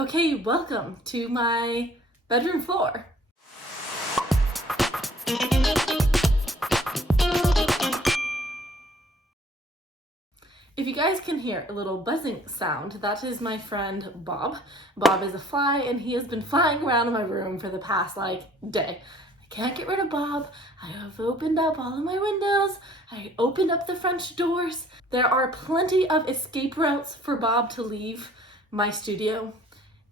Okay, welcome to my bedroom floor. If you guys can hear a little buzzing sound, that is my friend Bob. Bob is a fly and he has been flying around in my room for the past day. I can't get rid of Bob. I have opened up all of my windows. I opened up the French doors. There are plenty of escape routes for Bob to leave my studio,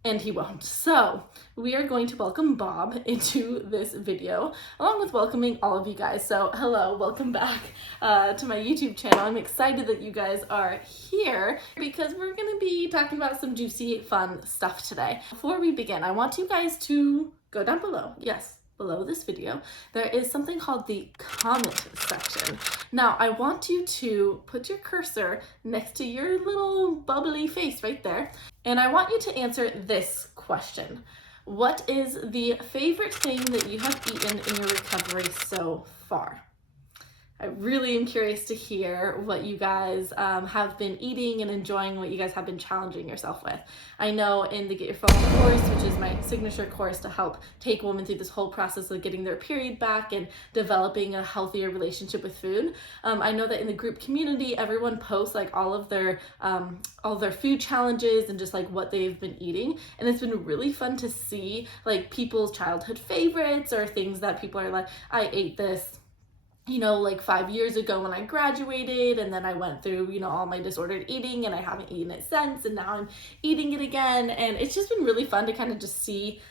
and he won't. So we are going to welcome Bob into this video, along with welcoming all of you guys. So hello, welcome back to my YouTube channel. I'm excited that you guys are here because we're gonna be talking about some juicy, fun stuff today. Before we begin, I want you guys to go down below. Yes, below this video, there is something called the comment section. Now, I want you to put your cursor next to your little bubbly face right there, and I want you to answer this question. What is the favorite thing that you have eaten in your recovery so far? I really am curious to hear what you guys have been eating and enjoying, what you guys have been challenging yourself with. I know in the Get Your Phone course, which is my signature course to help take women through this whole process of getting their period back and developing a healthier relationship with food. I know that in the group community, everyone posts like all of their food challenges and just like what they've been eating. And it's been really fun to see like people's childhood favorites or things that people are like, I ate this, like 5 years ago when I graduated, and then I went through, all my disordered eating and I haven't eaten it since, and now I'm eating it again. And it's just been really fun to kind of just see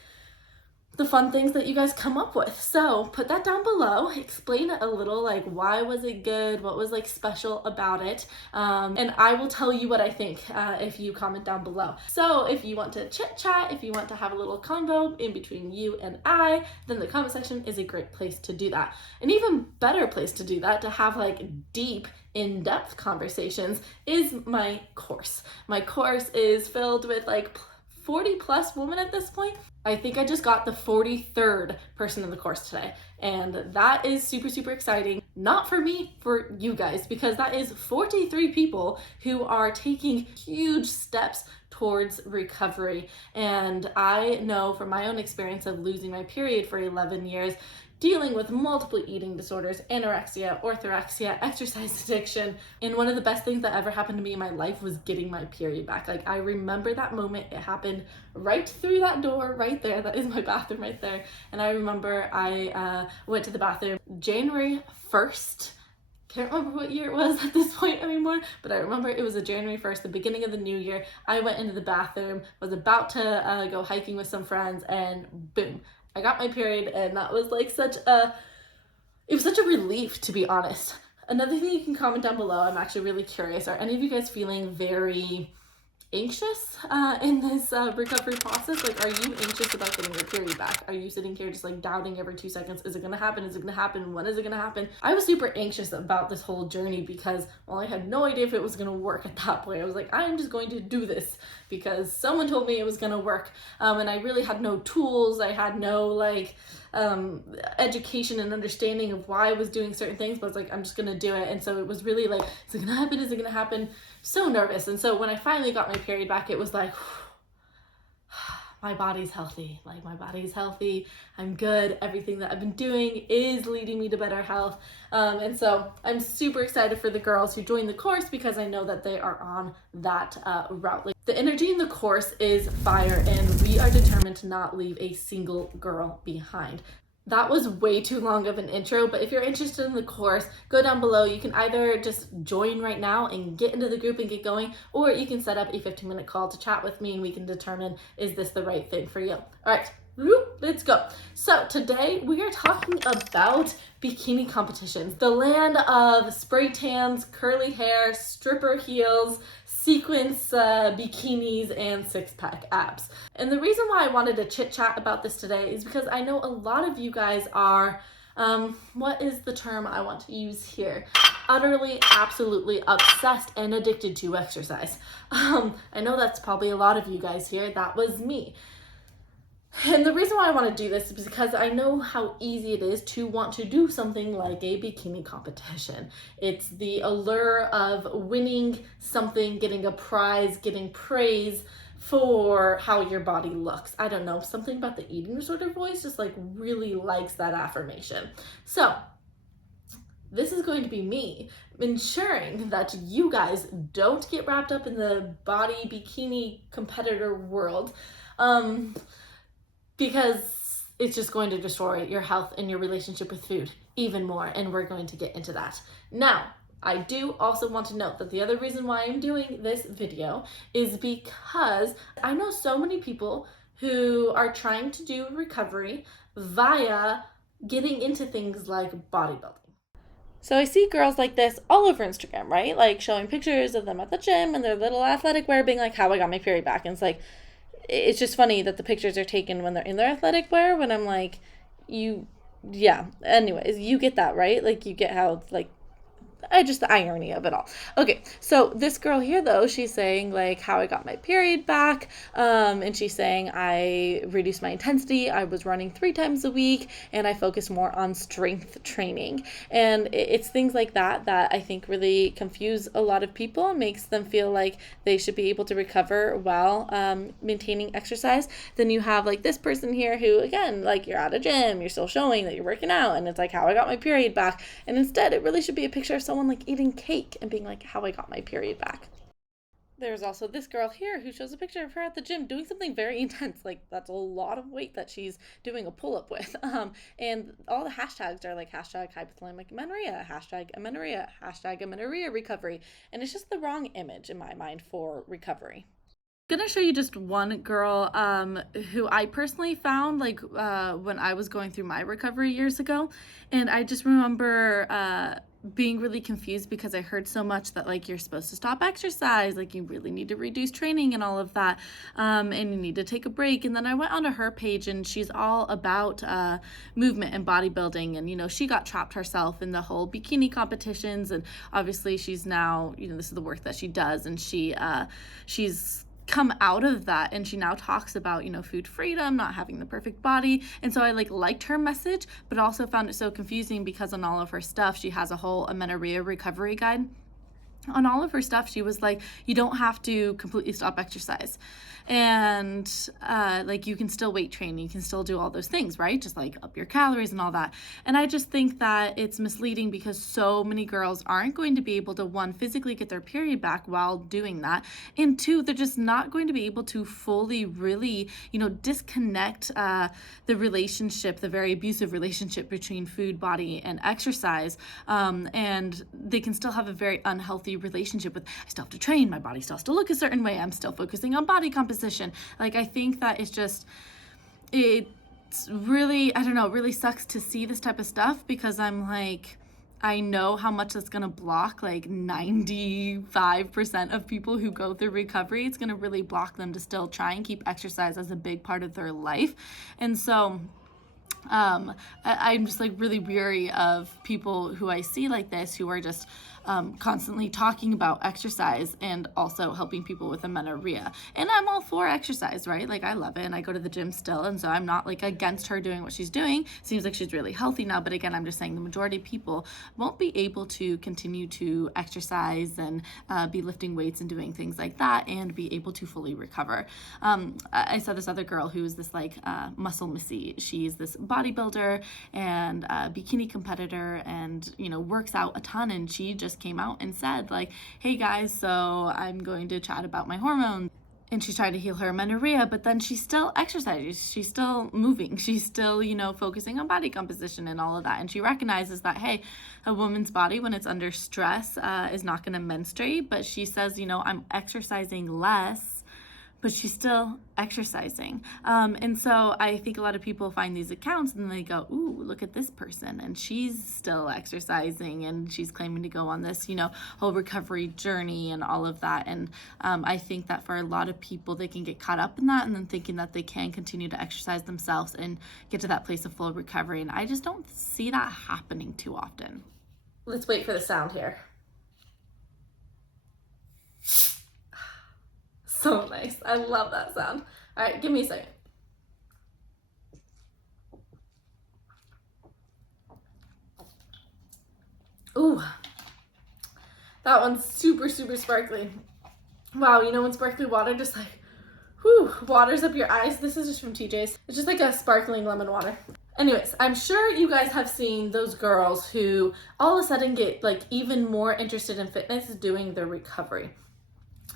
the fun things that you guys come up with. So put that down below, explain it a little, like why was it good, what was like special about it, and I will tell you what I think if you comment down below. So if you want to chit chat, if you want to have a little convo in between you and I, then the comment section is a great place to do that. An even better place to do that, to have like deep, in-depth conversations, is my course. My course is filled with like 40 plus women at this point. I think I just got the 43rd person in the course today, and that is super, super exciting. Not for me, for you guys, because that is 43 people who are taking huge steps towards recovery. And I know from my own experience of losing my period for 11 years, dealing with multiple eating disorders, anorexia, orthorexia, exercise addiction. And one of the best things that ever happened to me in my life was getting my period back. Like, I remember that moment. It happened right through that door right there. That is my bathroom right there. And I remember I went to the bathroom January 1st. Can't remember what year it was at this point anymore, but I remember it was a January 1st, the beginning of the new year. I went into the bathroom, was about to go hiking with some friends, and boom, I got my period. And that was like it was such a relief, to be honest. Another thing you can comment down below, I'm actually really curious, are any of you guys feeling very anxious in this recovery process? Like, are you anxious about getting your period back? Are you sitting here just like doubting every 2 seconds, is it gonna happen? Is it gonna happen? When is it gonna happen? I was super anxious about this whole journey because, well, I had no idea if it was gonna work at that point. I was like, I am just going to do this because someone told me it was gonna work, and I really had no tools. I had no education and understanding of why I was doing certain things, but I was like, I'm just gonna do it. And so it was really like, is it gonna happen? Is it gonna happen? So nervous. And so when I finally got my period back, it was like, my body's healthy. Like, my body's healthy. I'm good. Everything that I've been doing is leading me to better health. And so I'm super excited for the girls who joined the course because I know that they are on that route. Like, the energy in the course is fire, and we are determined to not leave a single girl behind. That was way too long of an intro, but if you're interested in the course, go down below. You can either just join right now and get into the group and get going, or you can set up a 15-minute call to chat with me and we can determine, is this the right thing for you? All right, let's go. So today we are talking about bikini competitions, the land of spray tans, curly hair, stripper heels, sequins, bikinis, and six-pack abs. And the reason why I wanted to chit-chat about this today is because I know a lot of you guys are, what is the term I want to use here? Utterly, absolutely obsessed and addicted to exercise. I know that's probably a lot of you guys here. That was me. And the reason why I want to do this is because I know how easy it is to want to do something like a bikini competition. It's the allure of winning something, getting a prize, getting praise, for how your body looks. I don't know, something about the eating disorder voice just like really likes that affirmation. So this is going to be me ensuring that you guys don't get wrapped up in the body bikini competitor world, because it's just going to destroy your health and your relationship with food even more, and we're going to get into that. Now, I do also want to note that the other reason why I'm doing this video is because I know so many people who are trying to do recovery via getting into things like bodybuilding. So I see girls like this all over Instagram, right? Like showing pictures of them at the gym and their little athletic wear being like, how I got my period back. And it's like, it's just funny that the pictures are taken when they're in their athletic wear, when I'm like, yeah. Anyways, you get that, right? Like, you get how, like, just the irony of it all. Okay, so this girl here, though, she's saying like how I got my period back, and she's saying I reduced my intensity. I was running 3 times a week, and I focused more on strength training. And it's things like that that I think really confuse a lot of people and makes them feel like they should be able to recover while maintaining exercise. Then you have like this person here who, again, like, you're at a gym, you're still showing that you're working out, and it's like how I got my period back. And instead, it really should be a picture of someone like eating cake and being like, how I got my period back. There's also this girl here who shows a picture of her at the gym doing something very intense. Like, that's a lot of weight that she's doing a pull-up with. And all the hashtags are like hashtag hypothalamic amenorrhea, hashtag amenorrhea, hashtag amenorrhea recovery. And it's just the wrong image in my mind for recovery. I'm gonna show you just one girl who I personally found like when I was going through my recovery years ago, and I just remember being really confused because I heard so much that like you're supposed to stop exercise, like you really need to reduce training and all of that, and you need to take a break. And then I went onto her page, and she's all about movement and bodybuilding, and you know, she got trapped herself in the whole bikini competitions, and obviously she's now, you know, this is the work that she does, and she's come out of that, and she now talks about, you know, food freedom, not having the perfect body. And so I liked her message, but also found it so confusing because on all of her stuff she has a whole amenorrhea recovery guide. On all of her stuff she was like, you don't have to completely stop exercise, and like you can still weight train, you can still do all those things, right? Just like up your calories and all that. And I just think that it's misleading because so many girls aren't going to be able to, one, physically get their period back while doing that, and two, they're just not going to be able to fully really, you know, disconnect the relationship, the very abusive relationship between food, body, and exercise, and they can still have a very unhealthy relationship with, I still have to train, my body still has to look a certain way, I'm still focusing on body composition. Like, I think that it's really, I don't know, it really sucks to see this type of stuff, because I'm like, I know how much that's gonna block like 95% of people who go through recovery. It's gonna really block them to still try and keep exercise as a big part of their life. And so I'm just like really weary of people who I see like this, who are just constantly talking about exercise and also helping people with amenorrhea. And I'm all for exercise, right? Like, I love it, and I go to the gym still, and so I'm not like against her doing what she's doing. Seems like she's really healthy now, but again, I'm just saying the majority of people won't be able to continue to exercise and be lifting weights and doing things like that and be able to fully recover. I saw this other girl who is this like muscle missy. She's this bodybuilder and bikini competitor, and you know, works out a ton, and she just came out and said like, hey guys, so I'm going to chat about my hormones. And she's trying to heal her amenorrhea, but then she still exercises, she's still moving, she's still, you know, focusing on body composition and all of that. And she recognizes that, hey, a woman's body when it's under stress is not going to menstruate, but she says, you know, I'm exercising less, but she's still exercising. And so I think a lot of people find these accounts and they go, ooh, look at this person, and she's still exercising, and she's claiming to go on this, you know, whole recovery journey and all of that. And I think that for a lot of people, they can get caught up in that and then thinking that they can continue to exercise themselves and get to that place of full recovery. And I just don't see that happening too often. Let's wait for the sound here. So nice. I love that sound. All right, give me a second. Ooh, that one's super, super sparkly. Wow, you know when sparkly water just like Whew, waters up your eyes. This is just from TJ's. It's just like a sparkling lemon water. Anyways, I'm sure you guys have seen those girls who all of a sudden get like even more interested in fitness doing their recovery.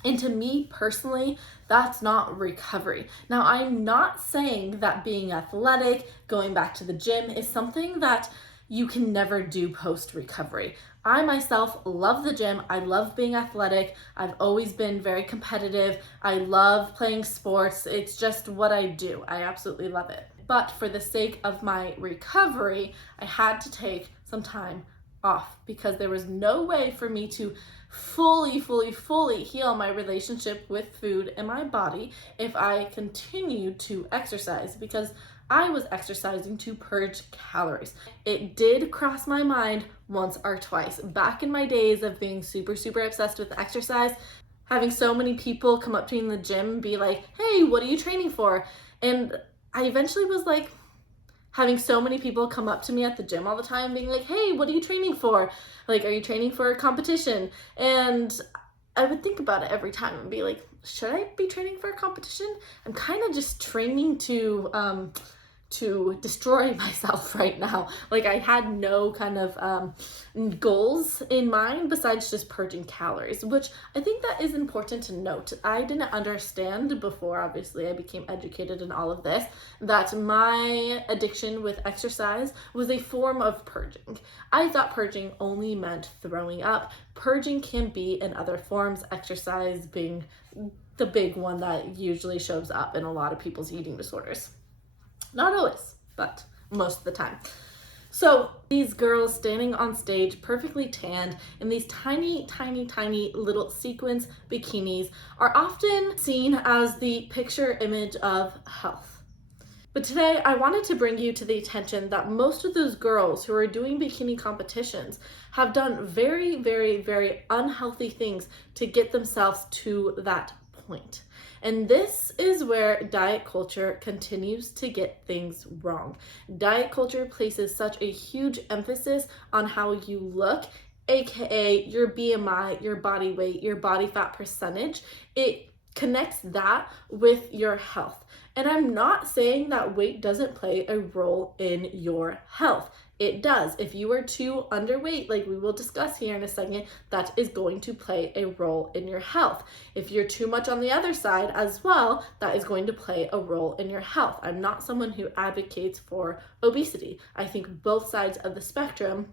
And to me personally, that's not recovery. Now, I'm not saying that being athletic, going back to the gym is something that you can never do post-recovery. I myself love the gym. I love being athletic. I've always been very competitive. I love playing sports. It's just what I do. I absolutely love it. But for the sake of my recovery, I had to take some time off because there was no way for me to fully heal my relationship with food and my body if I continued to exercise, because I was exercising to purge calories. It did cross my mind once or twice. Back in my days of being super obsessed with exercise, having so many people come up to me in the gym and be like, hey, what are you training for? And I eventually was like, having so many people come up to me at the gym all the time being like, hey, what are you training for? Like, are you training for a competition? And I would think about it every time and be like, should I be training for a competition? I'm kind of just training to destroy myself right now. Like, I had no kind of goals in mind besides just purging calories, which I think that is important to note. I didn't understand before, obviously, I became educated in all of this, that my addiction with exercise was a form of purging. I thought purging only meant throwing up. Purging can be in other forms, exercise being the big one that usually shows up in a lot of people's eating disorders. Not always, but most of the time. So these girls standing on stage, perfectly tanned, in these tiny little sequins bikinis are often seen as the picture image of health. But today I wanted to bring you to the attention that most of those girls who are doing bikini competitions have done very unhealthy things to get themselves to that point. And this is where diet culture continues to get things wrong. Diet culture places such a huge emphasis on how you look, aka your BMI, your body weight, your body fat percentage. It connects that with your health. And I'm not saying that weight doesn't play a role in your health. It does. If you are too underweight, like we will discuss here in a second, that is going to play a role in your health. If you're too much on the other side as well, that is going to play a role in your health. I'm not someone who advocates for obesity. I think both sides of the spectrum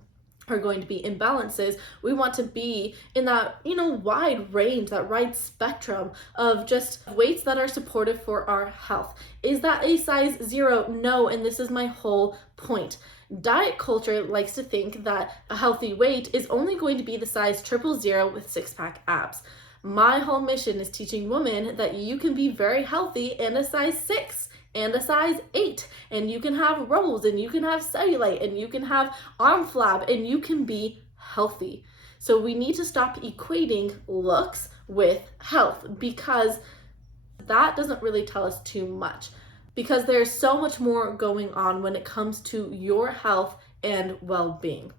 are going to be imbalances. We want to be in that, wide range, that wide spectrum of just weights that are supportive for our health. Is that a size 0? No, and this is my whole point. Diet culture likes to think that a healthy weight is only going to be the size 000 with six-pack abs. My whole mission is teaching women that you can be very healthy and a size 6 and a size 8, and you can have rolls, and you can have cellulite, and you can have arm flab, and you can be healthy. So we need to stop equating looks with health, because that doesn't really tell us too much, because there's so much more going on when it comes to your health and well-being.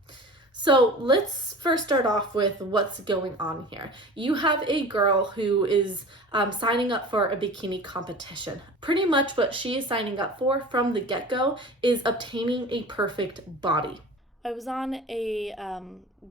So let's first start off with what's going on here. You have a girl who is signing up for a bikini competition. Pretty much what she is signing up for from the get-go is obtaining a perfect body. I was on a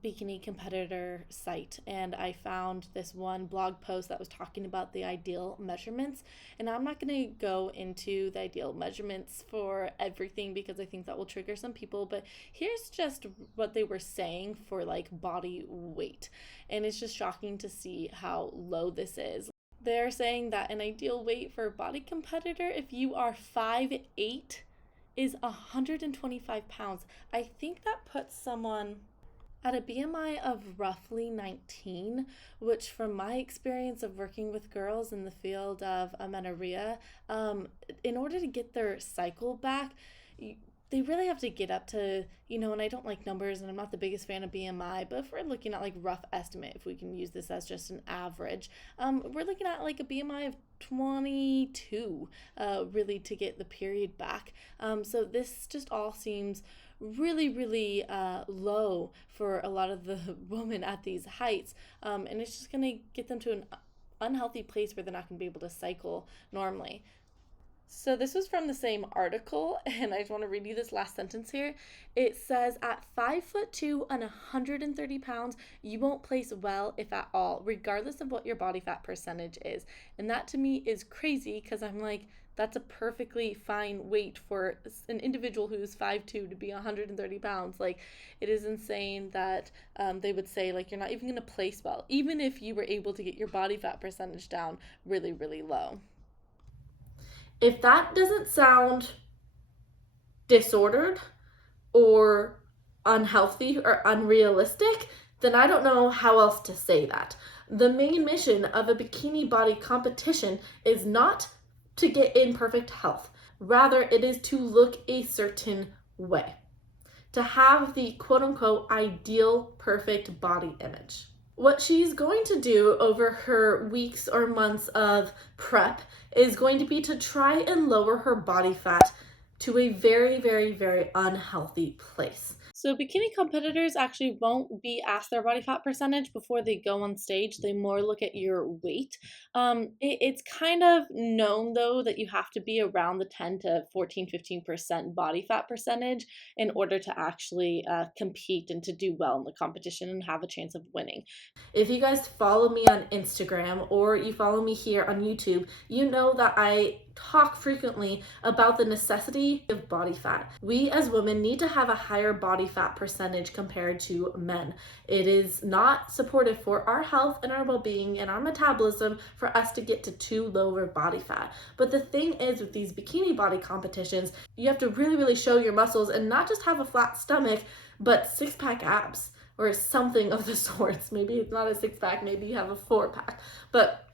bikini competitor site, and I found this one blog post that was talking about the ideal measurements. And I'm not going to go into the ideal measurements for everything because I think that will trigger some people, but here's just what they were saying for like body weight. And it's just shocking to see how low this is. They're saying that an ideal weight for a body competitor, if you are 5'8", is 125 pounds. I think that puts someone at a BMI of roughly 19, which from my experience of working with girls in the field of amenorrhea, in order to get their cycle back, they really have to get up to, and I don't like numbers and I'm not the biggest fan of BMI, but if we're looking at like rough estimate, if we can use this as just an average, we're looking at like a BMI of 22, really to get the period back. So this just all seems really low for a lot of the women at these heights. And it's just going to get them to unhealthy place where they're not going to be able to cycle normally. So this was from the same article, and I just want to read you this last sentence here. It says, at 5'2" and 130 pounds, you won't place well, if at all, regardless of what your body fat percentage is. And that to me is crazy, because I'm like, that's a perfectly fine weight for an individual who's 5'2" to be 130 pounds. Like, it is insane that they would say, like, you're not even going to place well, even if you were able to get your body fat percentage down really, really low. If that doesn't sound disordered or unhealthy or unrealistic, then I don't know how else to say that. The main mission of a bikini body competition is not to get in perfect health. Rather, it is to look a certain way, to have the quote unquote ideal perfect body image. What she's going to do over her weeks or months of prep is going to be to try and lower her body fat to a very, very, very unhealthy place. So bikini competitors actually won't be asked their body fat percentage before they go on stage. They more look at your weight. It's kind of known, though, that you have to be around the 10 to 15% body fat percentage in order to actually compete and to do well in the competition and have a chance of winning. If you guys follow me on Instagram or you follow me here on YouTube, you know that I talk frequently about the necessity of body fat. We as women need to have a higher body fat percentage compared to men. It is not supportive for our health and our well-being and our metabolism for us to get to too low of body fat. But the thing is, with these bikini body competitions, you have to really, really show your muscles and not just have a flat stomach, but six-pack abs or something of the sorts. Maybe it's not a six-pack, maybe you have a four-pack. But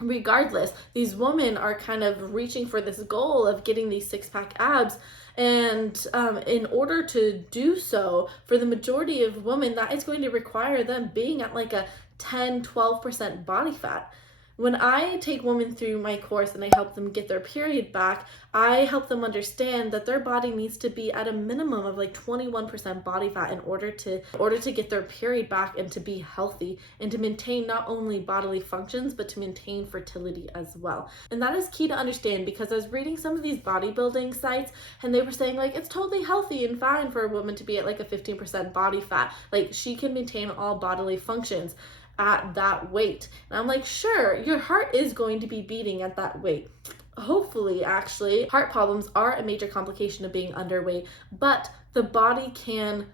regardless, these women are kind of reaching for this goal of getting these six-pack abs, and in order to do so, for the majority of women, that is going to require them being at like a 10-12% body fat. When I take women through my course and I help them get their period back, I help them understand that their body needs to be at a minimum of like 21% body fat in order to get their period back and to be healthy and to maintain not only bodily functions, but to maintain fertility as well. And that is key to understand, because I was reading some of these bodybuilding sites and they were saying like it's totally healthy and fine for a woman to be at like a 15% body fat. Like, she can maintain all bodily functions at that weight. And I'm like, sure, your heart is going to be beating at that weight. Hopefully, actually, heart problems are a major complication of being underweight, but the body can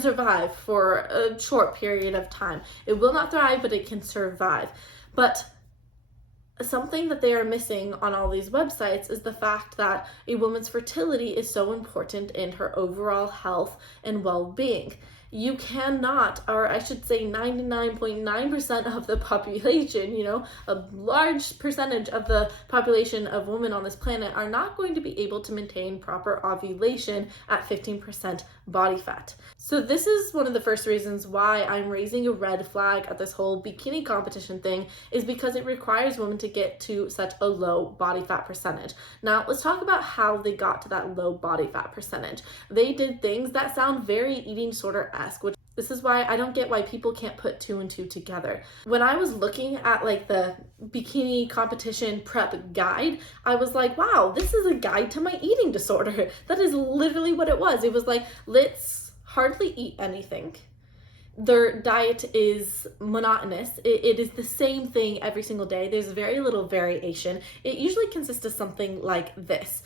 survive for a short period of time. It will not thrive, but it can survive. But something that they are missing on all these websites is the fact that a woman's fertility is so important in her overall health and well-being. You cannot, or I should say 99.9% of the population, a large percentage of the population of women on this planet are not going to be able to maintain proper ovulation at 15% body fat. So this is one of the first reasons why I'm raising a red flag at this whole bikini competition thing, is because it requires women to get to such a low body fat percentage. Now, let's talk about how they got to that low body fat percentage. They did things that sound very eating disorder-esque, which this is why I don't get why people can't put two and two together. When I was looking at like the bikini competition prep guide, I was like, wow, this is a guide to my eating disorder. That is literally what it was. It was like, let's hardly eat anything. Their diet is monotonous. It is the same thing every single day. There's very little variation. It usually consists of something like this: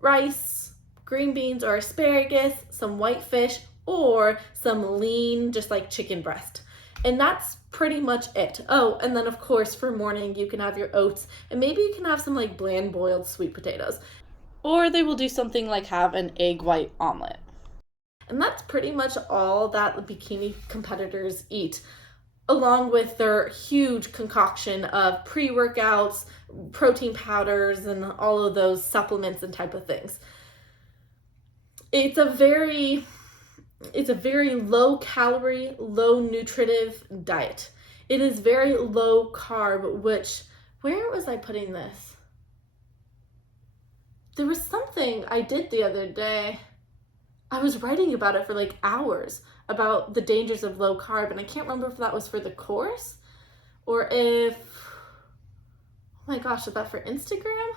rice, green beans or asparagus, some white fish, or some lean, just like chicken breast. And that's pretty much it. Oh, and then of course for morning you can have your oats, and maybe you can have some like bland boiled sweet potatoes. Or they will do something like have an egg white omelet. And that's pretty much all that the bikini competitors eat, along with their huge concoction of pre-workouts, protein powders, and all of those supplements and type of things. It's a very low calorie, low nutritive diet. It is very low carb, which, where was I putting this? There was something I did the other day. I was writing about it for like hours, about the dangers of low carb, and I can't remember if that was for the course or if my gosh, is that for Instagram?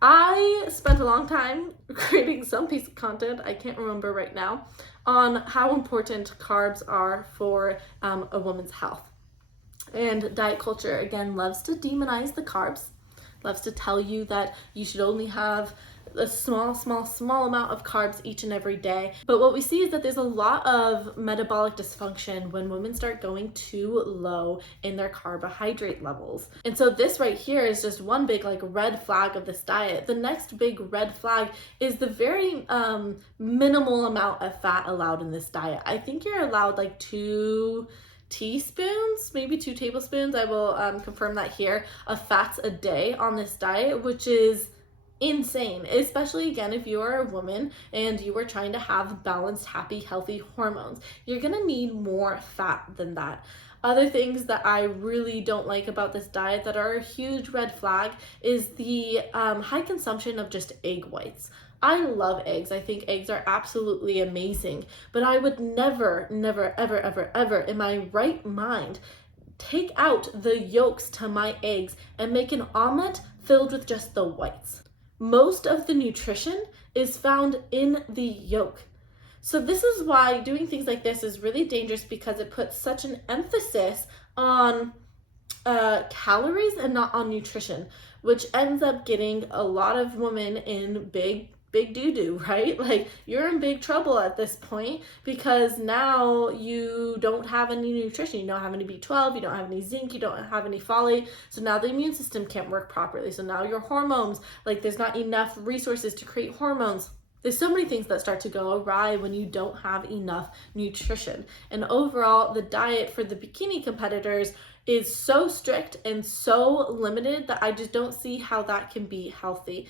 I spent a long time creating some piece of content, I can't remember right now, on how important carbs are for a woman's health. And diet culture, again, loves to demonize the carbs, loves to tell you that you should only have a small amount of carbs each and every day. But what we see is that there's a lot of metabolic dysfunction when women start going too low in their carbohydrate levels. And so this right here is just one big like red flag of this diet. The next big red flag is the very minimal amount of fat allowed in this diet. I think you're allowed like 2 teaspoons, maybe 2 tablespoons, I will confirm that here, of fats a day on this diet, which is insane, especially again if you are a woman and you are trying to have balanced, happy, healthy hormones. You're gonna need more fat than that. Other things that I really don't like about this diet that are a huge red flag is the high consumption of just egg whites. I love eggs. I think eggs are absolutely amazing, but I would never, ever in my right mind take out the yolks to my eggs and make an omelet filled with just the whites. Most of the nutrition is found in the yolk. So this is why doing things like this is really dangerous, because it puts such an emphasis on calories and not on nutrition, which ends up getting a lot of women in big doo-doo, right? Like, you're in big trouble at this point because now you don't have any nutrition. You don't have any B12, you don't have any zinc, you don't have any folate. So now the immune system can't work properly. So now your hormones, like there's not enough resources to create hormones. There's so many things that start to go awry when you don't have enough nutrition. And overall, the diet for the bikini competitors is so strict and so limited that I just don't see how that can be healthy.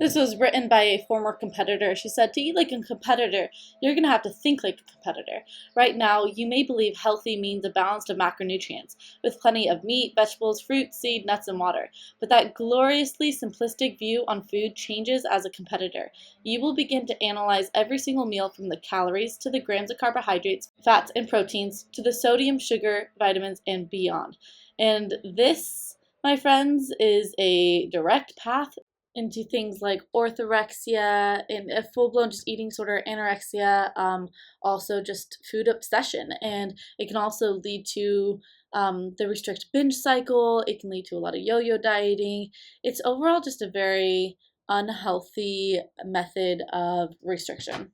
This was written by a former competitor. She said, to eat like a competitor, you're going to have to think like a competitor. Right now, you may believe healthy means a balance of macronutrients, with plenty of meat, vegetables, fruit, seed, nuts, and water. But that gloriously simplistic view on food changes as a competitor. You will begin to analyze every single meal, from the calories to the grams of carbohydrates, fats, and proteins, to the sodium, sugar, vitamins, and beyond. And this, my friends, is a direct path into things like orthorexia and a full-blown just eating disorder, anorexia, also just food obsession. And it can also lead to the restrict binge cycle. It can lead to a lot of yo-yo dieting. It's overall just a very unhealthy method of restriction.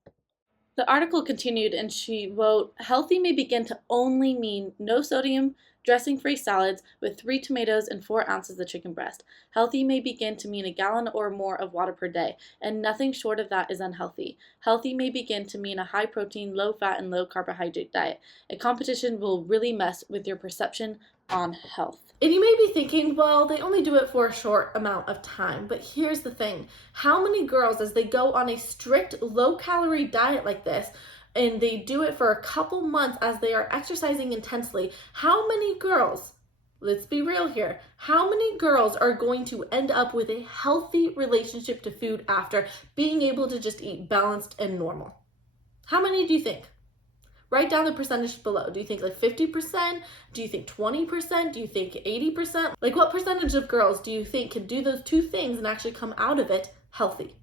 The article continued and she wrote, healthy may begin to only mean no sodium, dressing-free salads with 3 tomatoes and 4 ounces of chicken breast. Healthy may begin to mean a gallon or more of water per day, and nothing short of that is unhealthy. Healthy may begin to mean a high-protein, low-fat, and low-carbohydrate diet. A competition will really mess with your perception on health. And you may be thinking, well, they only do it for a short amount of time. But here's the thing. How many girls, as they go on a strict low-calorie diet like this, and they do it for a couple months as they are exercising intensely, how many girls, let's be real here, how many girls are going to end up with a healthy relationship to food after being able to just eat balanced and normal? How many do you think? Write down the percentage below. Do you think like 50%? Do you think 20%? Do you think 80%? Like, what percentage of girls do you think can do those 2 things and actually come out of it healthy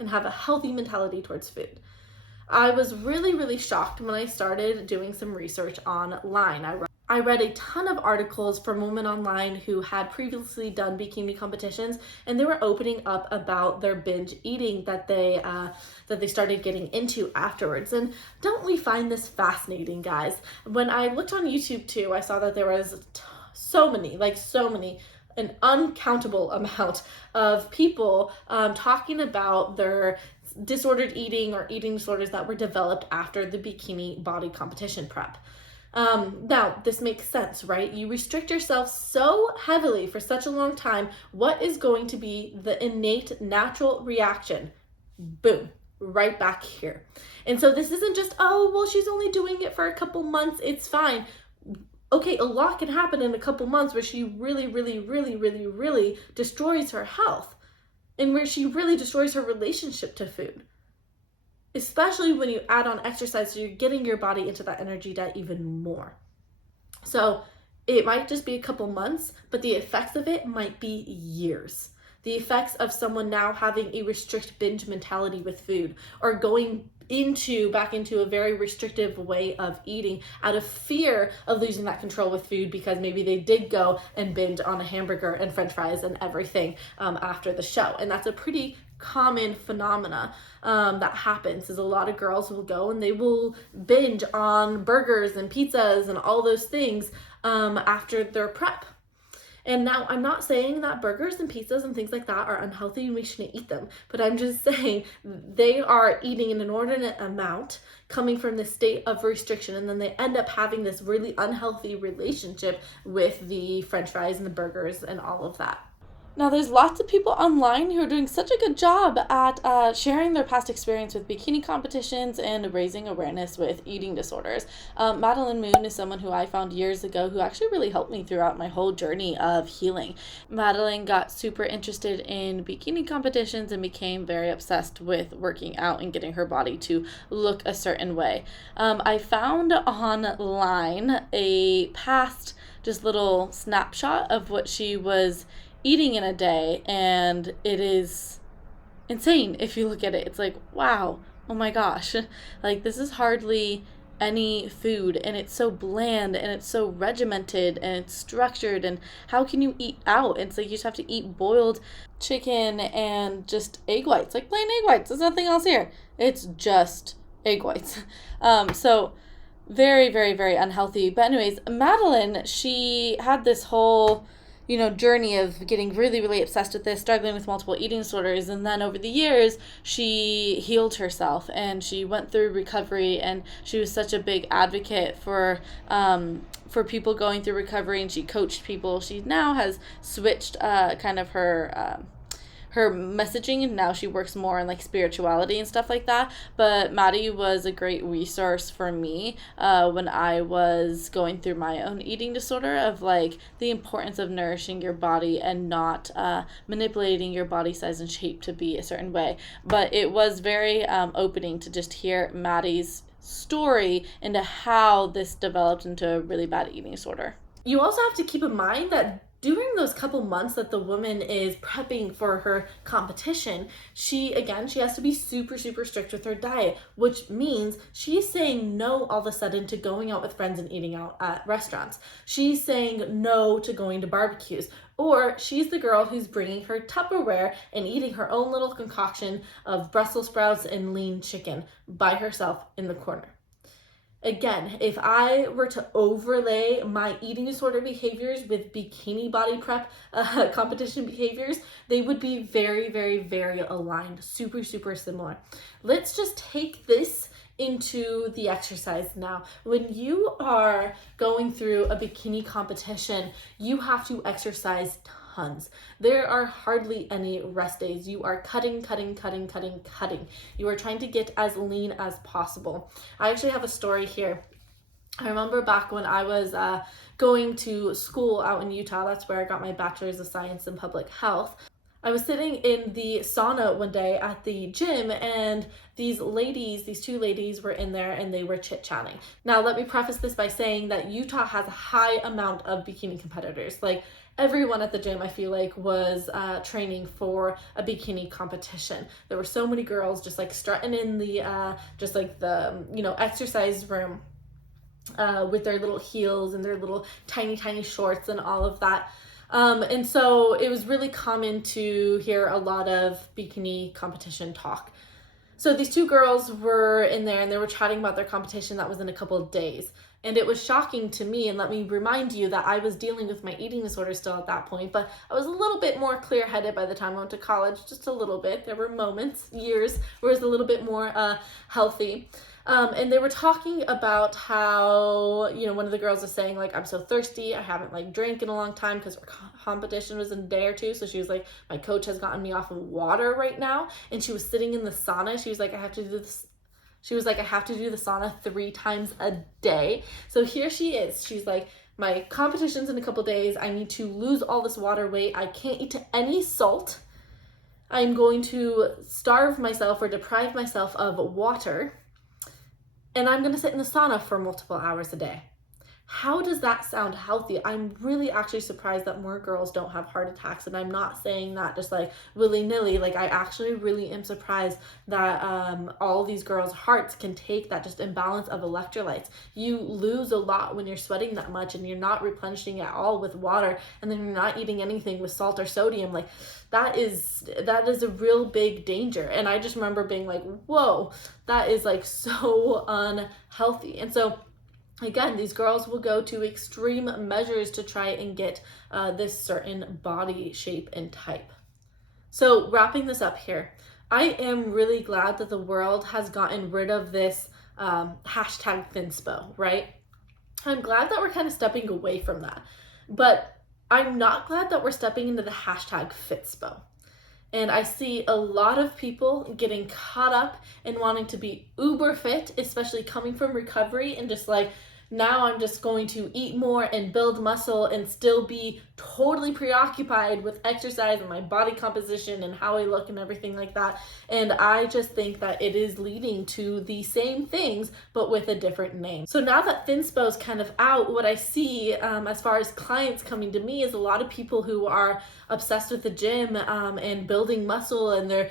and have a healthy mentality towards food? I was really shocked when I started doing some research online. I read a ton of articles from women online who had previously done bikini competitions, and they were opening up about their binge eating that they started getting into afterwards. And don't we find this fascinating, guys? When I looked on YouTube too, I saw that there was so many, an uncountable amount of people talking about their disordered eating or eating disorders that were developed after the bikini body competition prep. Now, this makes sense, right? You restrict yourself so heavily for such a long time. What is going to be the innate natural reaction? Boom, right back here. And so this isn't just, oh, well, she's only doing it for a couple months, it's fine. Okay, a lot can happen in a couple months where she really destroys her health, and where she really destroys her relationship to food. Especially when you add on exercise, so you're getting your body into that energy diet even more. So It might just be a couple months, but the effects of it might be years. The effects of someone now having a restrict binge mentality with food, or going back into a very restrictive way of eating out of fear of losing that control with food, because maybe they did go and binge on a hamburger and french fries and everything after the show. And that's a pretty common phenomena that happens, is a lot of girls will go and they will binge on burgers and pizzas and all those things after their prep. And now I'm not saying that burgers and pizzas and things like that are unhealthy and we shouldn't eat them, but I'm just saying they are eating an inordinate amount coming from this state of restriction, and then they end up having this really unhealthy relationship with the french fries and the burgers and all of that. Now, there's lots of people online who are doing such a good job at sharing their past experience with bikini competitions and raising awareness with eating disorders. Madeline Moon is someone who I found years ago who actually really helped me throughout my whole journey of healing. Madeline got super interested in bikini competitions and became very obsessed with working out and getting her body to look a certain way. I found online a past just little snapshot of what she was eating in a day, and it is insane if you look at it. It's like, wow, oh my gosh, like this is hardly any food, and it's so bland and it's so regimented and it's structured, and how can you eat out? It's like you just have to eat boiled chicken and just egg whites, like plain egg whites. There's nothing else here. It's just egg whites. So very, very, very unhealthy. But anyways, Madeline, she had this whole journey of getting really, really obsessed with this, struggling with multiple eating disorders. And then over the years, she healed herself and she went through recovery, and she was such a big advocate for people going through recovery, and she coached people. She now has switched kind of her messaging, and now she works more on like spirituality and stuff like that. But Maddie was a great resource for me when I was going through my own eating disorder, of like the importance of nourishing your body and not manipulating your body size and shape to be a certain way. But it was very opening to just hear Maddie's story into how this developed into a really bad eating disorder. You also have to keep in mind that during those couple months that the woman is prepping for her competition, she has to be super, super strict with her diet, which means she's saying no all of a sudden to going out with friends and eating out at restaurants. She's saying no to going to barbecues. Or she's the girl who's bringing her Tupperware and eating her own little concoction of Brussels sprouts and lean chicken by herself in the corner. Again, if I were to overlay my eating disorder behaviors with bikini body prep competition behaviors, they would be very, very, very aligned, super, super similar. Let's just take this into the exercise now. When you are going through a bikini competition, you have to exercise tons. There are hardly any rest days. You are cutting. You are trying to get as lean as possible. I actually have a story here. I remember back when I was going to school out in Utah, that's where I got my bachelor's of science in public health. I was sitting in the sauna one day at the gym, and these two ladies were in there and they were chit-chatting. Now, let me preface this by saying that Utah has a high amount of bikini competitors. Like, everyone at the gym, I feel like, was training for a bikini competition. There were so many girls just like strutting in the exercise room with their little heels and their little tiny shorts and all of that. And so it was really common to hear a lot of bikini competition talk. So these two girls were in there and they were chatting about their competition that was in a couple of days. And it was shocking to me, and let me remind you that I was dealing with my eating disorder still at that point, but I was a little bit more clear-headed by the time I went to college, just a little bit. There were years, where I was a little bit more healthy. And they were talking about how, one of the girls was saying, like, I'm so thirsty. I haven't, drank in a long time because our competition was in a day or two. So she was like, my coach has gotten me off of water right now. And she was sitting in the sauna. She was like, I have to do this. She was like, I have to do the sauna 3 times a day. So here she is. She's like, my competition's in a couple days. I need to lose all this water weight. I can't eat any salt. I'm going to starve myself or deprive myself of water. And I'm going to sit in the sauna for multiple hours a day. How does that sound healthy? I'm really actually surprised that more girls don't have heart attacks. And I'm not saying that just like willy-nilly. Like, I actually really am surprised that all these girls' hearts can take that just imbalance of electrolytes. You lose a lot when you're sweating that much and you're not replenishing at all with water, and then you're not eating anything with salt or sodium. Like, that is a real big danger. And I just remember being like, whoa, that is like so unhealthy. And so again, these girls will go to extreme measures to try and get this certain body shape and type. So wrapping this up here, I am really glad that the world has gotten rid of this hashtag thinspo, right? I'm glad that we're kind of stepping away from that. But I'm not glad that we're stepping into the hashtag fitspo. And I see a lot of people getting caught up in wanting to be uber fit, especially coming from recovery, and just like, now I'm just going to eat more and build muscle and still be totally preoccupied with exercise and my body composition and how I look and everything like that. And I just think that it is leading to the same things, but with a different name. So now that thinspo is kind of out, what I see as far as clients coming to me is a lot of people who are obsessed with the gym and building muscle, and they're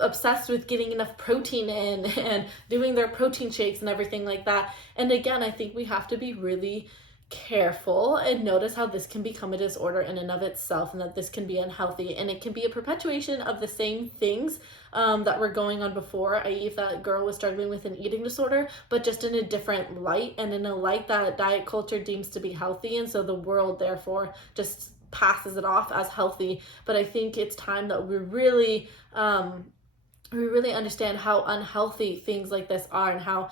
obsessed with getting enough protein in and doing their protein shakes and everything like that. And again, I think we have to be really careful and notice how this can become a disorder in and of itself, and that this can be unhealthy, and it can be a perpetuation of the same things that were going on before, i.e. if that girl was struggling with an eating disorder, but just in a different light, and in a light that diet culture deems to be healthy, and so the world therefore just passes it off as healthy. But I think it's time that we really understand how unhealthy things like this are, and how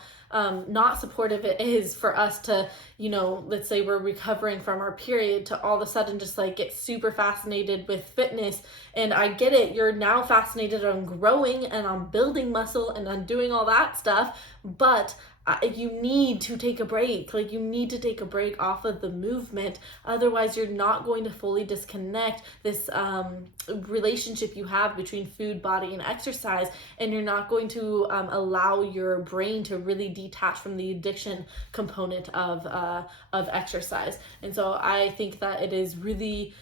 not supportive it is for us to, let's say we're recovering from our period, to all of a sudden just like get super fascinated with fitness. And I get it, you're now fascinated on growing and on building muscle and on doing all that stuff, but you need to take a break. Like, you need to take a break off of the movement. Otherwise, you're not going to fully disconnect this relationship you have between food, body, and exercise. And you're not going to allow your brain to really detach from the addiction component of exercise. And so I think that it is really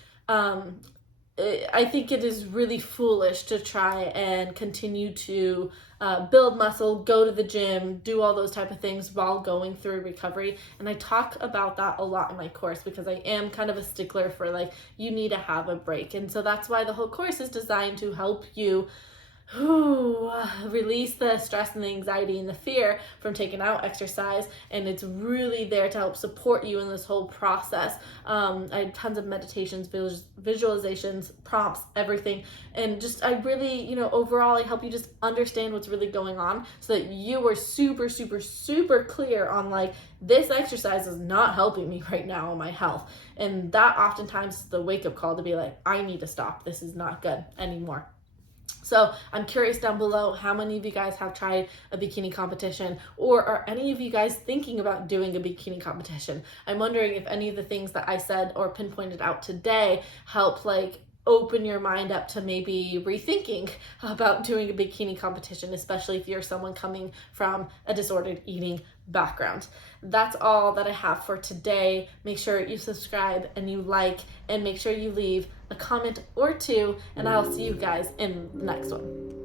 foolish to try and continue to build muscle, go to the gym, do all those type of things while going through recovery. And I talk about that a lot in my course, because I am kind of a stickler for like, you need to have a break. And so that's why the whole course is designed to help you release the stress and the anxiety and the fear from taking out exercise. And it's really there to help support you in this whole process. I have tons of meditations, visualizations, prompts, everything. And just, I really, overall, I help you just understand what's really going on, so that you are super, super, super clear on like, this exercise is not helping me right now in my health. And that oftentimes is the wake up call to be like, I need to stop. This is not good anymore. So I'm curious down below, how many of you guys have tried a bikini competition, or are any of you guys thinking about doing a bikini competition? I'm wondering if any of the things that I said or pinpointed out today help like open your mind up to maybe rethinking about doing a bikini competition, especially if you're someone coming from a disordered eating background. That's all that I have for today. Make sure you subscribe and you like, and make sure you leave a comment or two, and I'll see you guys in the next one.